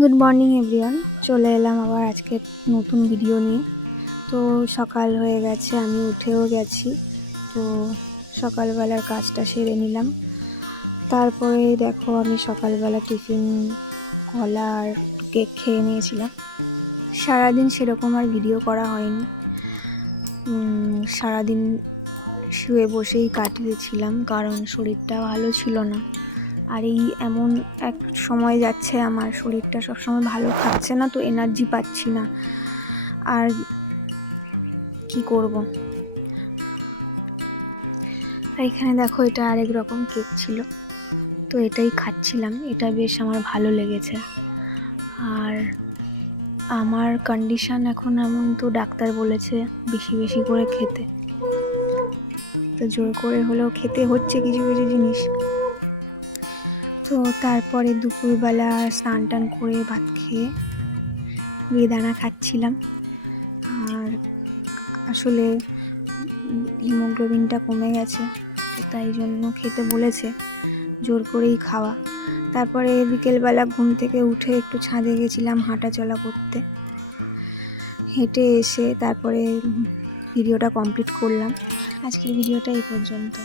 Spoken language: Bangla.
গুড মর্নিং এভরিওয়ান, চলে এলাম আবার আজকে নতুন ভিডিও নিয়ে। তো সকাল হয়ে গেছে, আমি উঠেও গেছি। তো সকালবেলার কাজটা সেরে নিলাম। তারপরে দেখো আমি সকালবেলা টিফিন কলা আর কেক খেয়ে নিয়েছিলাম। সারাদিন সেরকম আর ভিডিও করা হয়নি, সারাদিন শুয়ে বসেই কাটিয়েছিলাম, কারণ শরীরটা ভালো ছিল না। আর এই এমন এক সময় যাচ্ছে, আমার শরীরটা সবসময় ভালো থাকছে না, তো এনার্জি পাচ্ছি না। আর কি করব। আর এখানে দেখো, এটা আরেক রকম কেক ছিল, তো এটাই খাচ্ছিলাম। এটা বেশ আমার ভালো লেগেছে। আর আমার কন্ডিশন এখন এমন, তো ডাক্তার বলেছে বেশি বেশি করে খেতে, তো জোর করে হলেও খেতে হচ্ছে কিছু কিছু জিনিস। তো তারপরে দুপুরবেলা স্নান টান করে ভাত খেয়ে বেদানা খাচ্ছিলাম। আর আসলে হিমোগ্লোবিনটা কমে গেছে, তো তাই জন্য খেতে বলেছে, জোর করেই খাওয়া। তারপরে বিকেলবেলা ঘুম থেকে উঠে একটু ছাদে গেছিলাম হাঁটা চলা করতে। হেঁটে এসে তারপরে ভিডিওটা কমপ্লিট করলাম। আজকের ভিডিওটা এই পর্যন্ত।